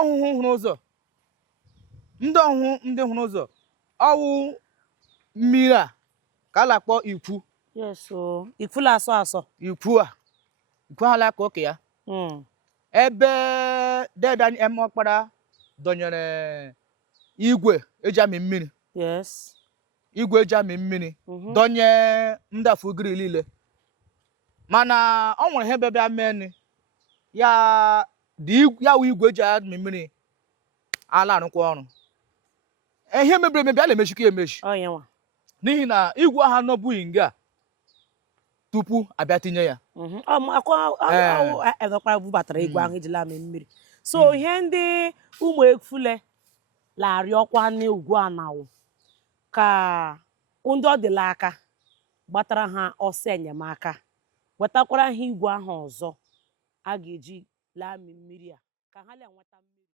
ọhụhụ hụrụ ụzọ ndị ọhụhụ ndị hụrụ ụzọ ọwụ mmiri a ka a na-akpọ ikwu. Yes, so ikwu la-asọ asọ. Ikwu ha la ka oke ya. Ebe dede anyị Ọkpara dọnyere igwe eji amị mmiri. Yes. Igwe eji amị mmiri dọnye ndafu grill ile. Mana ọ nwere ihe bịa mee ya wụ igwe eji amị mmiri ala arụkwa ọrụ. Ihe mebiri emebi a na-emechikwa emechi. N'ihi na igwe ahụ anọbughị nga tupu abịa tinye ya. Ezekwara bubatara igwe ahụ ejila amị mmiri. So ihe ndị ụmụ efule la-arịọkwa n'ugwu Anawo ka ndị ọ dịla aka gbatara ha ọsọ enyemaka wetakwara ha igwe ahụ ọzọ a ga-eji laa amị mmiri a ka ha na-enweta mmiri.